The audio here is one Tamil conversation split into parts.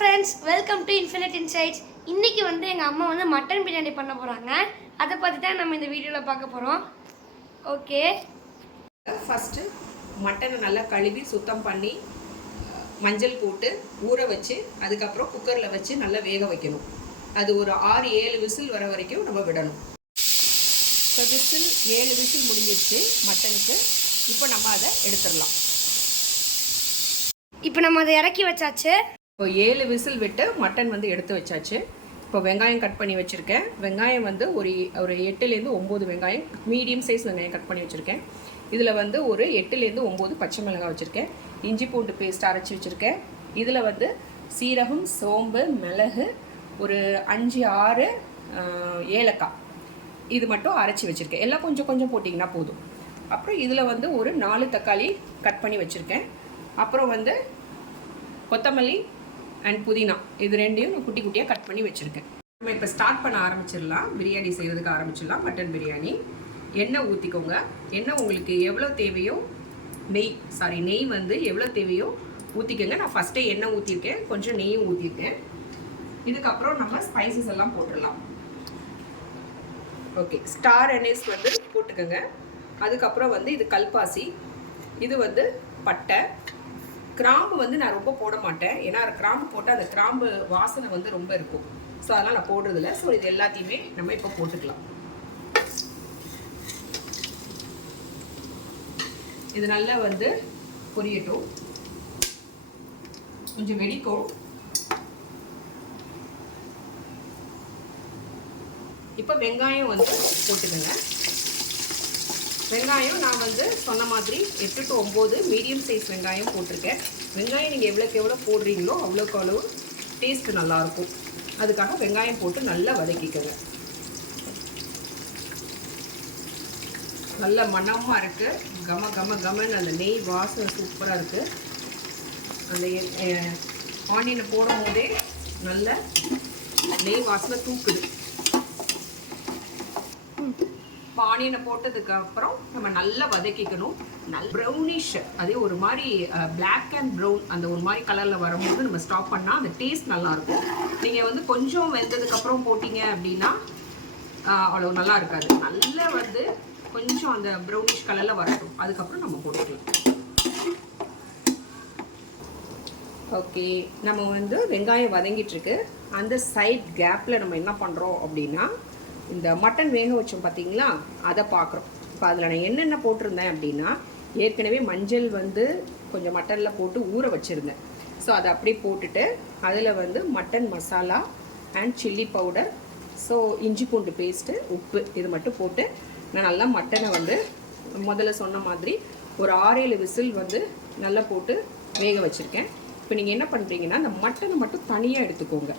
Friends, welcome to infinite insights. இன்றைக்கி எங்கள் அம்மா மட்டன் பிரியாணி பண்ண போகிறாங்க. அதை பற்றி தான் நம்ம இந்த வீடியோவில் பார்க்க போகிறோம். ஓகே, ஃபஸ்ட்டு மட்டனை நல்லா கழுவி சுத்தம் பண்ணி மஞ்சள் போட்டு ஊற வச்சு அதுக்கப்புறம் குக்கரில் வச்சு நல்லா வேக வைக்கணும். அது ஒரு 6-7 விசில் வர வரைக்கும் நம்ம விடணும். இப்போ 7 விசில் முடிஞ்சிருச்சு மட்டனுக்கு. இப்போ நம்ம அதை எடுத்துடலாம். இப்போ நம்ம அதை இறக்கி வச்சாச்சு. இப்போ 7 விசில் விட்டு மட்டன் எடுத்து வச்சாச்சு. இப்போ வெங்காயம் கட் பண்ணி வச்சுருக்கேன். வெங்காயம் ஒரு 8லேருந்து 9 வெங்காயம், மீடியம் சைஸ் வெங்காயம் கட் பண்ணி வச்சுருக்கேன். இதில் ஒரு 8லேருந்து 9 பச்சை மிளகாய் வச்சுருக்கேன். இஞ்சி பூண்டு பேஸ்ட் அரைச்சி வச்சுருக்கேன். இதில் சீரகம், சோம்பு, மிளகு, ஒரு 5-6 ஏலக்காய் இது மட்டும் அரைச்சி வச்சுருக்கேன். எல்லாம் கொஞ்சம் கொஞ்சம் போட்டிங்கன்னா போதும். அப்புறம் இதில் ஒரு 4 தக்காளி கட் பண்ணி வச்சுருக்கேன். அப்புறம் கொத்தமல்லி அண்ட் புதினா இது ரெண்டையும் நான் குட்டி குட்டியாக கட் பண்ணி வச்சுருக்கேன். நம்ம இப்போ ஸ்டார்ட் பண்ண ஆரம்பிச்சிடலாம். பிரியாணி செய்கிறதுக்கு ஆரம்பிச்சிடலாம். மட்டன் பிரியாணி. எண்ணெய் ஊற்றிக்கோங்க. எண்ணெய் உங்களுக்கு எவ்வளோ தேவையோ, நெய் எவ்வளோ தேவையோ ஊற்றிக்கோங்க. நான் ஃபஸ்ட்டே எண்ணெய் ஊற்றிருக்கேன், கொஞ்சம் நெய்யும் ஊற்றிருக்கேன். இதுக்கப்புறம் நம்ம ஸ்பைசஸ் எல்லாம் போட்டுடலாம். ஓகே, ஸ்டார் அனீஸ் போட்டுக்கோங்க. அதுக்கப்புறம் இது கல்பாசி, இது பட்டை, கிராம்பு நான் ரொம்ப போட மாட்டேன். ஏன்னா கிராம்பு போட்டால் அந்த கிராம்பு வாசனை ரொம்ப இருக்கும். ஸோ அதெல்லாம் நான் போடுறதில்ல. ஸோ இது எல்லாத்தையுமே நம்ம இப்போ போட்டுக்கலாம். இது நல்லா பொரியட்டும், கொஞ்சம் வெடிக்கும். இப்போ வெங்காயம் போட்டுக்கோங்க. வெங்காயம் நான் சொன்ன மாதிரி 8 to 9 மீடியம் சைஸ் வெங்காயம் போட்டிருக்கேன். வெங்காயம் நீங்கள் எவ்வளோ போடுறீங்களோ அவ்வளோக்கு அளவு டேஸ்ட்டு நல்லாயிருக்கும். அதுக்காக வெங்காயம் போட்டு நல்லா வதக்கிக்கோங்க. நல்ல மணமாக இருக்குது. கமன்னு அந்த நெய் வாசனை சூப்பராக இருக்குது. அந்த ஆனியனை போடும் போதே நல்ல நெய் வாசனை தூக்குது. ஆனியனை போட்டதுக்கு அப்புறம் நம்ம நல்லா வதக்கிக்கணும். ப்ரௌனிஷ், அதே ஒரு மாதிரி பிளாக் அண்ட் ப்ரௌன் அந்த ஒரு மாதிரி கலரில் வரும்போது நம்ம ஸ்டாப் பண்ணால் அந்த டேஸ்ட் நல்லாயிருக்கும். நீங்கள் கொஞ்சம் வெந்ததுக்கப்புறம் போட்டிங்க அப்படின்னா அவ்வளோ நல்லா இருக்காது. நல்லா கொஞ்சம் அந்த ப்ரௌனிஷ் கலரில் வரட்டும். அதுக்கப்புறம் நம்ம போட்டுக்கலாம். ஓகே, நம்ம வெங்காயம் வதங்கிட்டுருக்கு. அந்த சைட் கேப்பில் நம்ம என்ன பண்ணுறோம் அப்படின்னா, இந்த மட்டன் வேக வச்சோம் பார்த்தீங்களா, அதை பார்க்குறோம். இப்போ அதில் நான் என்னென்ன போட்டிருந்தேன் அப்படின்னா, ஏற்கனவே மஞ்சள் கொஞ்சம் மட்டனில் போட்டு ஊற வச்சுருந்தேன். ஸோ அதை அப்படியே போட்டுட்டு அதில் mutton masala and chilli powder, so இஞ்சி பூண்டு பேஸ்ட்டு, உப்பு இது மட்டும் போட்டு நான் நல்லா மட்டனை முதல்ல சொன்ன மாதிரி ஒரு 6-7 விசில் நல்லா போட்டு வேக வச்சுருக்கேன். இப்போ நீங்கள் என்ன பண்ணுறீங்கன்னா, அந்த மட்டனை மட்டும் தனியாக எடுத்துக்கோங்க.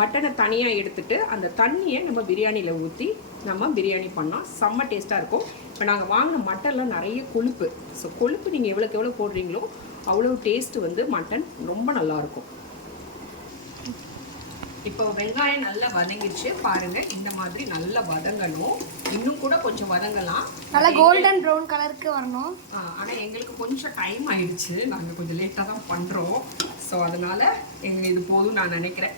மட்டனை தனியாக எடுத்துகிட்டு அந்த தண்ணியை நம்ம பிரியாணியில் ஊற்றி நம்ம பிரியாணி பண்ணால் செம்ம டேஸ்ட்டாக இருக்கும். இப்போ நாங்கள் வாங்கின மட்டனில் நிறைய கொழுப்பு. ஸோ கொழுப்பு நீங்கள் எவ்வளோ போடுறீங்களோ அவ்வளோ டேஸ்ட்டு மட்டன் ரொம்ப நல்லாயிருக்கும். இப்போ வெங்காயம் நல்லா வதங்கிடுச்சு பாருங்கள். இந்த மாதிரி நல்லா வதங்கணும். இன்னும் கூட கொஞ்சம் வதங்கலாம். நல்லா கோல்டன் ப்ரௌன் கலருக்கு வரணும். ஆனால் எங்களுக்கு கொஞ்சம் டைம் ஆயிடுச்சு. நாங்கள் கொஞ்சம் லேட்டாக தான் பண்ணுறோம். ஸோ அதனால் எங்களுக்கு இது போதும் நான் நினைக்கிறேன்.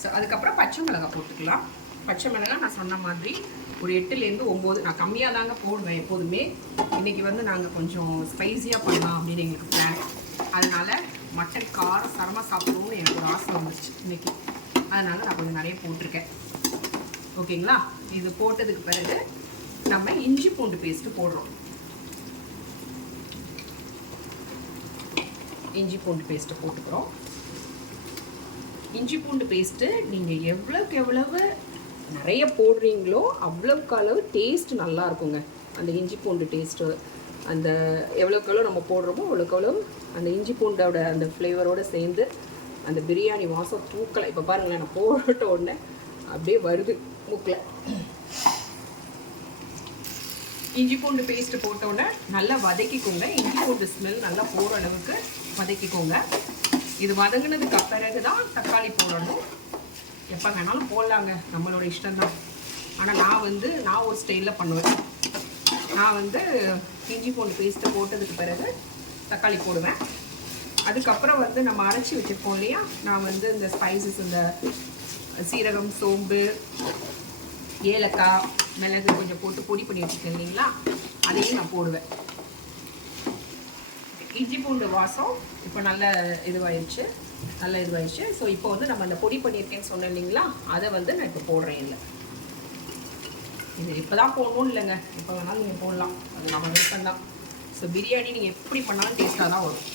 ஸோ அதுக்கப்புறம் பச்சை மிளகாய் போட்டுக்கலாம். பச்சை மிளகாய் நான் சொன்ன மாதிரி ஒரு 8லேருந்து 9. நான் கம்மியாக தாங்க போடுவேன் எப்போதுமே. இன்றைக்கி நாங்கள் கொஞ்சம் ஸ்பைஸியாக பண்ணலாம் அப்படின்னு எங்களுக்கு பிளான். அதனால் மட்டன் காரம் சரமாக சாப்பிடணும்னு எனக்கு ஒரு ஆசை வந்துச்சு இன்றைக்கி. அதனால் நான் கொஞ்சம் நிறைய போட்டிருக்கேன். ஓகேங்களா? இது போட்டதுக்கு பிறகு நம்ம இஞ்சி பூண்டு பேஸ்ட்டு போடுறோம். இஞ்சி பூண்டு பேஸ்ட்டு போட்டுக்கிறோம். இஞ்சி பூண்டு பேஸ்ட்டு நீங்கள் எவ்வளோக்கு எவ்வளவு நிறைய போடுறீங்களோ அவ்வளோக்கு அளவு டேஸ்ட் நல்லா இருக்குங்க. அந்த இஞ்சி பூண்டு டேஸ்ட்டு அந்த எவ்வளோக்கு எவ்வளோ நம்ம போடுறோமோ அவ்வளோக்கு எவ்வளோ அந்த இஞ்சி பூண்டோட அந்த ஃப்ளேவரோடு சேர்ந்து அந்த பிரியாணி வாசம் தூக்கலை. இப்போ பாருங்களேன், நான் போட்ட உடனே அப்படியே வருது மூக்கில். இஞ்சி பூண்டு பேஸ்ட்டு போட்டோடனே நல்லா வதக்கிக்கோங்க. இஞ்சி பூண்டு ஸ்மெல் நல்லா போகிற அளவுக்கு வதக்கிக்கோங்க. இது வதங்கினதுக்கு பிறகு தான் தக்காளி போடணும். எப்போ வேணாலும் போடலாங்க, நம்மளோட இஷ்டம்தான். ஆனால் நான் ஒரு ஸ்டைலில் பண்ணுவேன். நான் இஞ்சி பூண்டு பேஸ்ட்டை போட்டதுக்கு பிறகு தக்காளி போடுவேன். அதுக்கப்புறம் வந்து நம்ம அரைச்சி வச்சுருப்போம் இல்லையா, நான் வந்து இந்த ஸ்பைசஸ், இந்த சீரகம், சோம்பு, ஏலக்காய், மிளகு கொஞ்சம் போட்டு பொடி பண்ணி வச்சுருக்கேன் இல்லைங்களா, அதையும் நான் போடுவேன். இஞ்சி பூண்டு வாசம் இப்போ நல்ல இதுவாகிடுச்சு. ஸோ இப்போ வந்து நம்ம அந்த பொடி பண்ணியிருக்கேன்னு சொன்னேன் இல்லைங்களா, அதை வந்து நான் இப்போ போடுறேன். இல்லை, இது இப்போ தான் போடணும்னு இல்லைங்க, எப்போ வேணாலும் நீங்கள் போடலாம், அது நம்ம விருப்பம்தான். ஸோ பிரியாணி நீங்கள் எப்படி பண்ணாலும் டேஸ்ட்டாக தான் வரும்.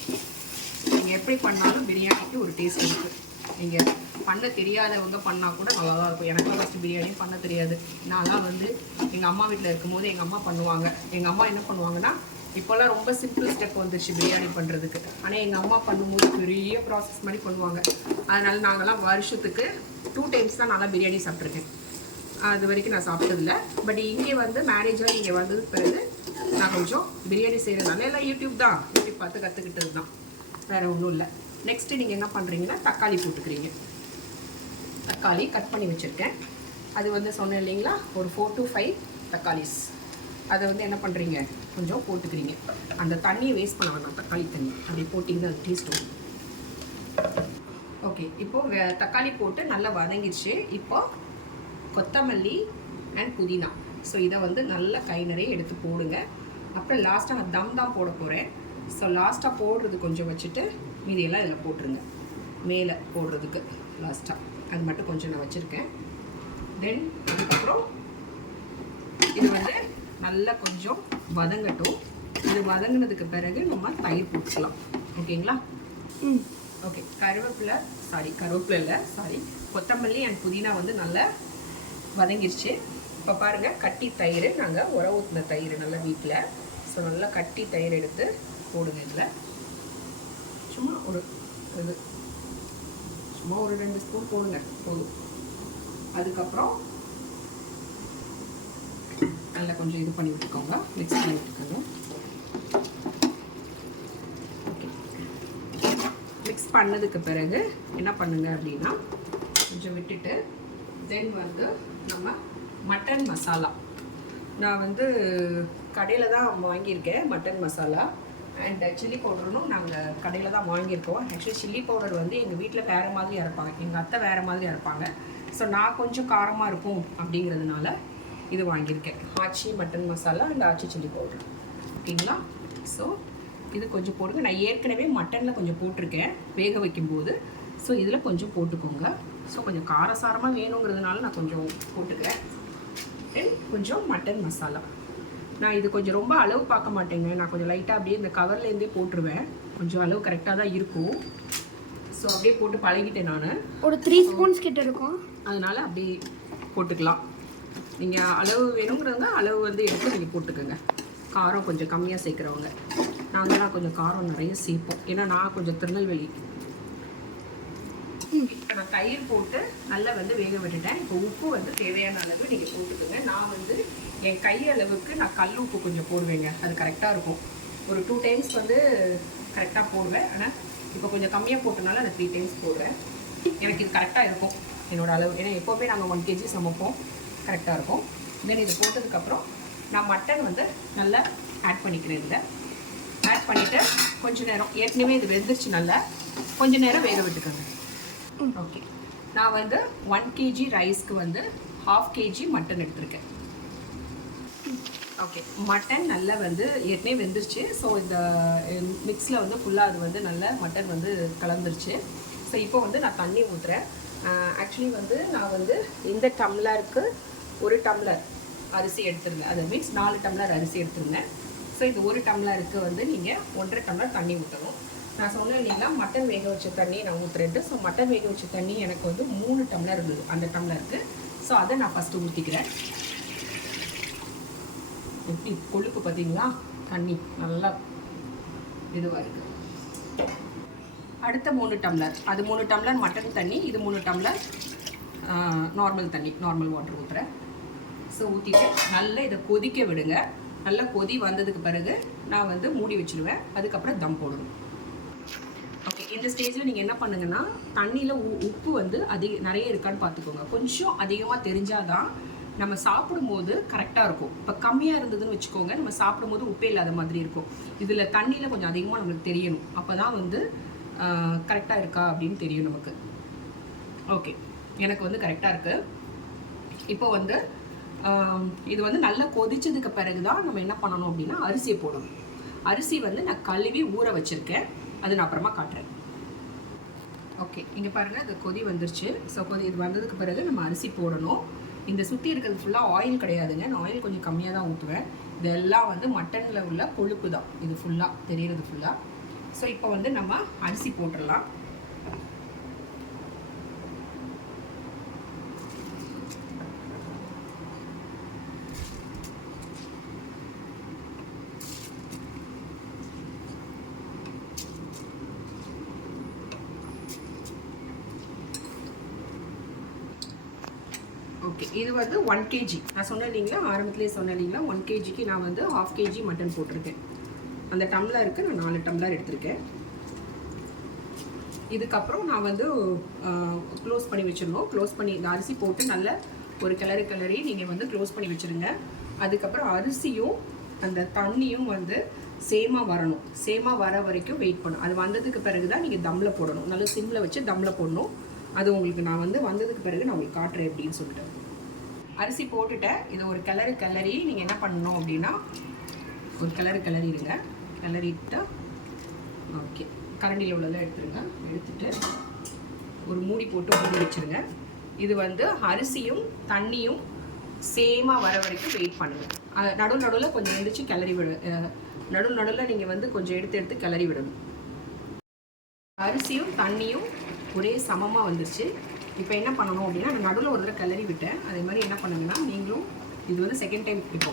நீங்கள் எப்படி பண்ணாலும் பிரியாணிக்கு ஒரு டேஸ்ட் இருக்குது. நீங்கள் பண்ண தெரியாதவங்க பண்ணால் கூட நல்லா தான் இருக்கும். எனக்குலாம் ஃபஸ்ட்டு பிரியாணி பண்ண தெரியாது. நான்லாம் வந்து எங்கள் அம்மா வீட்டில் இருக்கும்போது எங்கள் அம்மா பண்ணுவாங்க. எங்கள் அம்மா என்ன பண்ணுவாங்கன்னா, இப்போல்லாம் ரொம்ப சிம்பிள் ஸ்டெப் வந்துருச்சு பிரியாணி பண்ணுறதுக்கு. ஆனால் எங்கள் அம்மா பண்ணும்போது பெரிய ப்ராசஸ் மாதிரி பண்ணுவாங்க. அதனால் நாங்கள்லாம் வருஷத்துக்கு 2 டைம்ஸ் தான் நல்லா பிரியாணி சாப்பிட்ருக்கேன். அது வரைக்கும் நான் சாப்பிட்டதில்ல. பட் இங்கே வந்து மேரேஜாக இங்கே வந்ததுக்கு பிறகு நான் கொஞ்சம் பிரியாணி செய்கிறதுனால எல்லாம் யூடியூப் பார்த்து கற்றுக்கிட்டது தான், வேறு ஒன்றும் இல்லை. நெக்ஸ்ட்டு நீங்கள் என்ன பண்ணுறீங்கன்னா, தக்காளி போட்டுக்கிறீங்க. தக்காளி கட் பண்ணி வச்சுருக்கேன். அது வந்து சொன்னேன் இல்லைங்களா, ஒரு 4 to 5 தக்காளிஸ். அதை வந்து என்ன பண்ணுறீங்க, கொஞ்சம் போட்டுக்கிறீங்க. அந்த தண்ணியை வேஸ்ட் பண்ண வேணாம், தக்காளி தண்ணி அப்படி போட்டிங்கன்னா அது டேஸ்ட் வரும். ஓகே, இப்போது தக்காளி போட்டு நல்லா வதங்கிடுச்சு. இப்போ கொத்தமல்லி அண்ட் புதினா, ஸோ இதை வந்து நல்லா கை நிறைய எடுத்து போடுங்க. அப்புறம் லாஸ்ட்டாக நான் தம் தான் போட போகிறேன். ஸோ லாஸ்ட்டாக போடுறது கொஞ்சம் வச்சுட்டு மீதியெல்லாம் இதில் போட்டுருங்க. மேலே போடுறதுக்கு லாஸ்ட்டாக அது மட்டும் கொஞ்சம் நான் வச்சுருக்கேன். தென் அதுக்கப்புறம் இது வந்து நல்லா கொஞ்சம் வதங்கட்டும். இது வதங்கினதுக்கு பிறகு நம்ம தயிர் போட்டுக்கலாம். ஓகேங்களா? ஓகே, கருவேப்பிலை இல்லை, கொத்தமல்லி அண்ட் புதினா வந்து நல்லா வதங்கிடுச்சு. இப்போ பாருங்கள், கட்டி தயிர், நாங்கள் உர ஊற்றின தயிர் நல்லா வீட்டில். ஸோ நல்லா கட்டி தயிர் எடுத்து போடுங்க. இதில் சும்மா ஒரு 2 ஸ்பூன் போடுங்க போதும். அதுக்கப்புறம் நல்லா கொஞ்சம் இது பண்ணி விட்டுக்கோங்க, மிக்ஸ் பண்ணி விட்டுக்கோங்க. ஓகே, மிக்ஸ் பண்ணதுக்கு பிறகு என்ன பண்ணுங்க அப்படின்னா, கொஞ்சம் விட்டுட்டு தென் வந்து நம்ம மட்டன் மசாலா, நான் வந்து கடையில் தான் வாங்கியிருக்கேன் மட்டன் மசாலா. அண்ட் சில்லி பவுடரும் நாங்கள் கடையில் தான் வாங்கியிருக்கோம். ஆக்சுவலி சில்லி பவுடர் வந்து எங்கள் வீட்டில் வேறு மாதிரி அரைப்பாங்க, எங்கள் அத்தை வேறு மாதிரி அரைப்பாங்க. ஸோ நான் கொஞ்சம் காரமாக இருக்கும் அப்படிங்கிறதுனால இது வாங்கியிருக்கேன். Aachi mutton masala and Aachi chilli powder. ஓகேங்களா? ஸோ இது கொஞ்சம் போடுங்க. நான் ஏற்கனவே மட்டனில் கொஞ்சம் போட்டிருக்கேன் வேக வைக்கும்போது. ஸோ இதில் கொஞ்சம் போட்டுக்கோங்க. ஸோ கொஞ்சம் காரசாரமாக வேணுங்கிறதுனால நான் கொஞ்சம் போட்டுக்கிறேன். கொஞ்சம் மட்டன் மசாலா, நான் இது கொஞ்சம் ரொம்ப அளவு பார்க்க மாட்டேங்க, நான் கொஞ்சம் லைட்டாக அப்படியே இந்த கவர்லேருந்தே போட்டுருவேன். கொஞ்சம் அளவு கரெக்டாக தான் இருக்கும். ஸோ அப்படியே போட்டு பழகிட்டேன் நான். ஒரு 3 ஸ்பூன்ஸ் கிட்ட இருக்கும், அதனால் அப்படியே போட்டுக்கலாம். நீங்கள் அளவு வேணுங்கிறவங்க அளவு வந்து எடுத்து நீங்கள் போட்டுக்கோங்க. காரம் கொஞ்சம் கம்மியாக சேர்க்குறவங்க, நாங்கள்லாம் கொஞ்சம் காரம் நிறைய சேர்ப்போம், ஏன்னா நான் கொஞ்சம் திருநெல்வேலி. இப்போ நான் தயிர் போட்டு நல்லா வந்து வேக விட்டுட்டேன். இப்போ உப்பு வந்து தேவையான அளவு நீங்கள் போட்டுக்கோங்க. நான் வந்து என் கை அளவுக்கு நான் கல் உப்பு கொஞ்சம் போடுவேங்க, அது கரெக்டாக இருக்கும். ஒரு 2 டைம்ஸ் வந்து கரெக்டாக போடுவேன். ஆனால் இப்போ கொஞ்சம் கம்மியாக போட்டனால நான் 3 டைம்ஸ் போடுவேன். எனக்கு இது கரெக்டாக இருக்கும் என்னோடய அளவு, ஏன்னா எப்போவுமே நாங்கள் 1 kg சமைப்போம், கரெக்டாக இருக்கும். தென் இது போட்டதுக்கப்புறம் நான் மட்டன் வந்து நல்லா ஆட் பண்ணிக்கிறேன். இதில் ஆட் பண்ணிவிட்டு கொஞ்சம் நேரம், ஏற்கனவே இது வெந்துருச்சு, நல்லா கொஞ்சம் நேரம் வேக விட்டுக்கோங்க. ஓகே, நான் வந்து 1 kg ரைஸ்க்கு வந்து 1/2 kg மட்டன் எடுத்திருக்கேன். ஓகே, மட்டன் நல்லா வந்து ஏற்கனவே வெந்துருச்சு. ஸோ இந்த மிக்ஸில் வந்து ஃபுல்லாக அது வந்து நல்லா மட்டன் வந்து கலந்துருச்சு. ஸோ இப்போ வந்து நான் தண்ணி ஊற்றுறேன். ஆக்சுவலி வந்து நான் வந்து இந்த டம்ளருக்கு 1 டம்ளர் அரிசி எடுத்துருந்தேன், அது மீன்ஸ் 4 டம்ளர் அரிசி எடுத்துருந்தேன். ஸோ இது 1 டம்ளருக்கு வந்து நீங்கள் 1.5 டம்ளர் தண்ணி ஊற்றணும். நான் சொன்னேன் இல்லைங்களா, மட்டன் வேக வச்ச தண்ணி நான் ஊற்றுறேன். ஸோ மட்டன் வேக வச்ச தண்ணி எனக்கு வந்து 3 டம்ளர் இருந்தது அந்த டம்ளருக்கு. ஸோ அதை நான் ஃபஸ்ட்டு ஊற்றிக்கிறேன். எப்படி கொழுப்பு பார்த்தீங்களா, தண்ணி நல்லா இதுவாக இருக்குது. அடுத்த 3 டம்ளர், அது 3 டம்ளர் மட்டன் தண்ணி, இது 3 டம்ளர் நார்மல் தண்ணி, நார்மல் வாட்டர் ஊற்றுறேன். ஸோ ஊற்றிட்டு நல்லா இதை கொதிக்க விடுங்க. நல்லா கொதி வந்ததுக்கு பிறகு நான் வந்து மூடி வச்சுருவேன். அதுக்கப்புறம் தம் போடணும். ஓகே, இந்த ஸ்டேஜில் நீங்கள் என்ன பண்ணுங்கன்னா, தண்ணியில் உப்பு வந்து நிறைய இருக்கான்னு பார்த்துக்கோங்க. கொஞ்சம் அதிகமாக தெரிஞ்சால் தான் நம்ம சாப்பிடும்போது கரெக்டாக இருக்கும். இப்போ கம்மியாக இருந்ததுன்னு வச்சுக்கோங்க, நம்ம சாப்பிடும்போது உப்பே இல்லாத மாதிரி இருக்கும். இதில் தண்ணியில் கொஞ்சம் அதிகமாக நம்மளுக்கு தெரியணும். அப்போ தான் வந்து கரெக்டாக இருக்கா அப்படின்னு தெரியும் நமக்கு. ஓகே, எனக்கு வந்து கரெக்டாக இருக்குது. இப்போ வந்து இது வந்து நல்லா கொதிச்சதுக்கு பிறகு தான் நம்ம என்ன பண்ணணும் அப்படின்னா அரிசியை போடணும். அரிசி வந்து நான் கழுவி ஊற வச்சுருக்கேன், அது நான் அப்புறமா காட்டுறேன். ஓகே, இங்கே பாருங்கள், அது கொதி வந்துருச்சு. ஸோ இது வந்ததுக்கு பிறகு நம்ம அரிசி போடணும். இந்த சுற்றி இருக்கிறது ஃபுல்லாக ஆயில் கிடையாதுங்க, நான் ஆயில் கொஞ்சம் கம்மியாக தான் ஊற்றுவேன். இதெல்லாம் வந்து மட்டனில் உள்ள கொழுப்பு தான், இது ஃபுல்லாக தெரிகிறது ஃபுல்லாக. ஸோ இப்போ வந்து நம்ம அரிசி போட்டுடலாம். ஓகே, இது வந்து 1 kg. நான் சொன்னேன் இல்லைங்களா, ஆரம்பத்துலேயே சொன்னேன் இல்லைங்களா, 1 kgக்கு நான் வந்து 1/2 kg மட்டன் போட்டிருக்கேன். அந்த டம்ளருக்கு நான் 4 டம்ளர் எடுத்திருக்கேன். இதுக்கப்புறம் நான் வந்து க்ளோஸ் பண்ணி வச்சிடணும். க்ளோஸ் பண்ணி இந்த அரிசி போட்டு நல்ல ஒரு கிளறி நீங்கள் வந்து க்ளோஸ் பண்ணி வச்சுருங்க. அதுக்கப்புறம் அரிசியும் அந்த தண்ணியும் வந்து சேமாக வரணும். சேமாக வர வரைக்கும் வெயிட் பண்ணணும். அது வந்ததுக்கு பிறகு தான் நீங்கள் தம்மில் போடணும். நல்லா சிம்மில் வச்சு தம்மில் போடணும். அது உங்களுக்கு நான் வந்து வந்ததுக்கு பிறகு நான் உங்களுக்கு காட்டுறேன் அப்படின்னு சொல்லிட்டு. அரிசி போட்டுட்டேன். இது ஒரு கிளறி நீங்கள் என்ன பண்ணணும் அப்படின்னா ஒரு கிளறிடுங்க. கிளறிட்டு ஓகே, கரண்டியில் உள்ளதை எடுத்துருங்க. எடுத்துட்டு ஒரு மூடி போட்டு மூடி வச்சுருங்க. இது வந்து அரிசியும் தண்ணியும் சேமாக வர வரைக்கும் வெயிட் பண்ணுங்கள். நடுவில் கொஞ்சம் எழுந்திரிச்சு கிளறி நடுவில் நீங்கள் வந்து கொஞ்சம் எடுத்து கிளறி விடணும். அரிசியும் தண்ணியும் ஒரே சமமாக வந்துருச்சு. இப்போ என்ன பண்ணணும் அப்படின்னா, நான் நடுவில் ஒரு தடவை கிளறி விட்டேன். அதே மாதிரி என்ன பண்ணுங்கன்னா நீங்களும் இது வந்து செகண்ட் டைம் இப்போ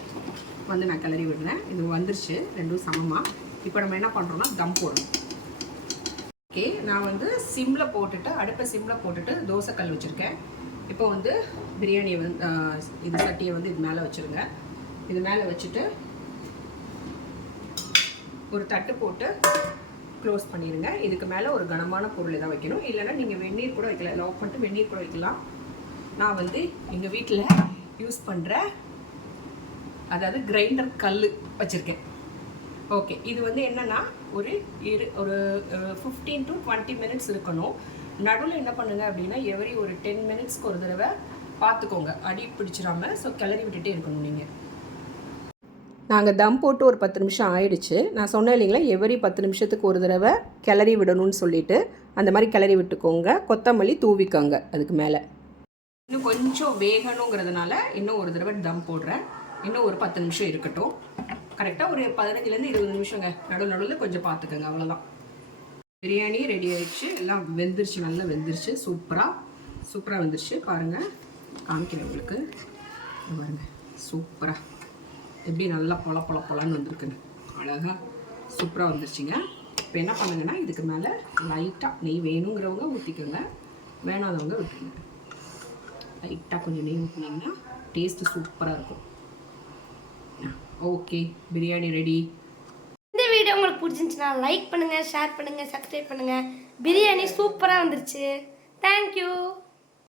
வந்து நான் கிளறி விடுறேன். இது வந்துருச்சு ரெண்டும் சமமாக. இப்போ நம்ம என்ன பண்ணுறோம்னா தம் போடணும். ஓகே, நான் வந்து சிம்மில் போட்டுட்டு அடுப்பை சிம்மில் போட்டுட்டு தோசைக்கல் வச்சுருக்கேன். இப்போ வந்து பிரியாணியை வந்து இது சட்டியை வந்து இது மேலே வச்சுருங்க. இது மேலே வச்சுட்டு ஒரு தட்டு போட்டு க்ளோஸ் பண்ணிடுங்க. இதுக்கு மேலே ஒரு கனமான பொருள் தான் வைக்கணும். இல்லைன்னா நீங்கள் வெந்நீர் கூட வைக்கலாம். இல்லை ஆஃப் பண்ணிட்டு வெந்நீர் கூட வைக்கலாம். நான் வந்து எங்கள் வீட்டில் யூஸ் பண்ணுற அதாவது கிரைண்டர் கல் வச்சுருக்கேன். ஓகே, இது வந்து என்னென்னா ஒரு 15 to 20 minutes இருக்கணும். நடுவில் என்ன பண்ணுங்கள் அப்படின்னா எவரி ஒரு 10 minutesக்கு ஒரு தடவை பார்த்துக்கோங்க, அடி பிடிச்சிடாம. ஸோ கிளறி விட்டுட்டே இருக்கணும் நீங்கள். நாங்கள் தம் போட்டு ஒரு 10 நிமிஷம் ஆயிடுச்சு. நான் சொன்னேன் இல்லைங்களா, எவரி 10 நிமிஷத்துக்கு ஒரு தடவை கிளறி விடணும்னு சொல்லிட்டு அந்த மாதிரி கிளறி விட்டுக்கோங்க. கொத்தமல்லி தூவிக்கோங்க அதுக்கு மேலே. இன்னும் கொஞ்சம் வேகணுங்கிறதுனால இன்னும் ஒரு தடவை தம் போடுறேன். இன்னும் ஒரு 10 நிமிஷம் இருக்கட்டும். கரெக்டாக ஒரு 15லேருந்து 20 நிமிஷங்க. நடுவில் கொஞ்சம் பார்த்துக்கோங்க, அவ்வளோதான். பிரியாணி ரெடி ஆகிடுச்சு. எல்லாம் வெந்துருச்சு, நல்லா வெந்துருச்சு. சூப்பராக வெந்துருச்சு. பாருங்கள், காமிக்கிறேன் உங்களுக்கு. பாருங்கள், சூப்பராக எப்படி நல்லா பொலன்னு வந்திருக்குன்னு. அழகாக சூப்பராக வந்துருச்சுங்க. இப்போ என்ன பண்ணுங்கன்னா இதுக்கு மேலே லைட்டாக நெய் வேணுங்கிறவங்க ஊற்றிக்கோங்க, வேணாதவங்க விட்டுருங்க. லைட்டாக கொஞ்சம் நெய் ஊற்றினீங்கன்னா டேஸ்ட்டு சூப்பராக இருக்கும். Okay, biryani ready. இந்த வீடியோ உங்களுக்கு பிடிச்சிருந்துச்சுன்னா லைக் பண்ணுங்கள், ஷேர் பண்ணுங்கள், சப்ஸ்கிரைப் பண்ணுங்கள். பிரியாணி சூப்பராக வந்துருச்சு. தேங்க்யூ.